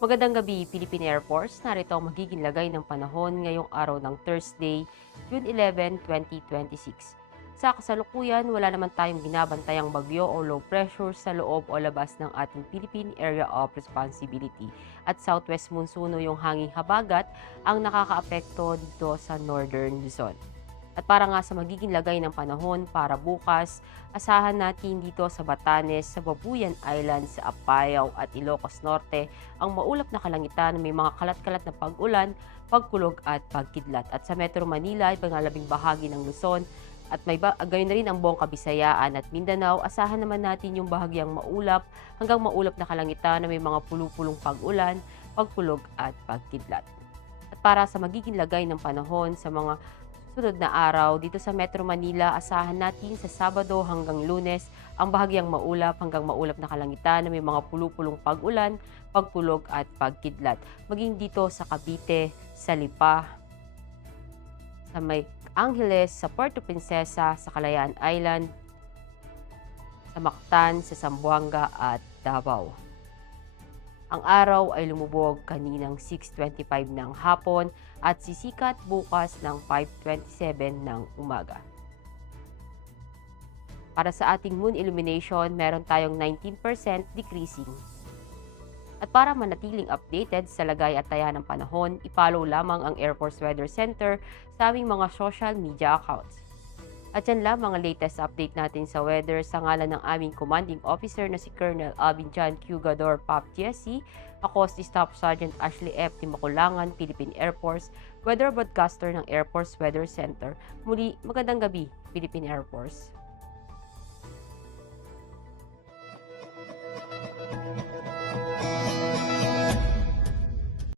Magandang gabi, Philippine Air Force. Narito ang magiging lagay ng panahon ngayong araw ng Thursday, June 11, 2026. Sa kasalukuyan, wala naman tayong binabantayang bagyo o low pressure sa loob o labas ng ating Philippine Area of Responsibility. At southwest monsuno yung hanging habagat ang nakakaapekto dito sa Northern Luzon. At para nga sa magiging lagay ng panahon para bukas, asahan natin dito sa Batanes, sa Babuyan Island, sa Apayao at Ilocos Norte ang maulap na kalangitan na may mga kalat-kalat na pag-ulan, pagkulog at pagkidlat. At sa Metro Manila, pangalabing bahagi ng Luzon at gayon na rin ang buong Kabisayaan at Mindanao, asahan naman natin yung bahagyang maulap hanggang maulap na kalangitan na may mga pulupulong pag-ulan, pagkulog at pagkidlat. At para sa magiging lagay ng panahon sa mga sunod na araw, dito sa Metro Manila, asahan natin sa Sabado hanggang Lunes ang bahagyang maulap hanggang maulap na kalangitan na may mga pulupulong pag-ulan, pagkulog at pagkidlat. Maging dito sa Cavite, sa Lipa, sa May Angeles, sa Puerto Princesa, sa Kalayaan Island, sa Mactan, sa Zamboanga at Davao. Ang araw ay lumubog kaninang 6:25 ng hapon at sisikat bukas ng 5:27 ng umaga. Para sa ating moon illumination, meron tayong 19% decreasing. At para manatiling updated sa lagay at taya ng panahon, i-follow lamang ang Air Force Weather Center sa aming mga social media accounts. At yan lang mga latest update natin sa weather sa ngalan ng aming commanding officer na si Colonel Alvin John Q. Gador, PAP GSC. Ako si Staff Sergeant Ashley F. Timakulangan, Philippine Air Force, Weather Broadcaster ng Air Force Weather Center. Muli, magandang gabi, Philippine Air Force.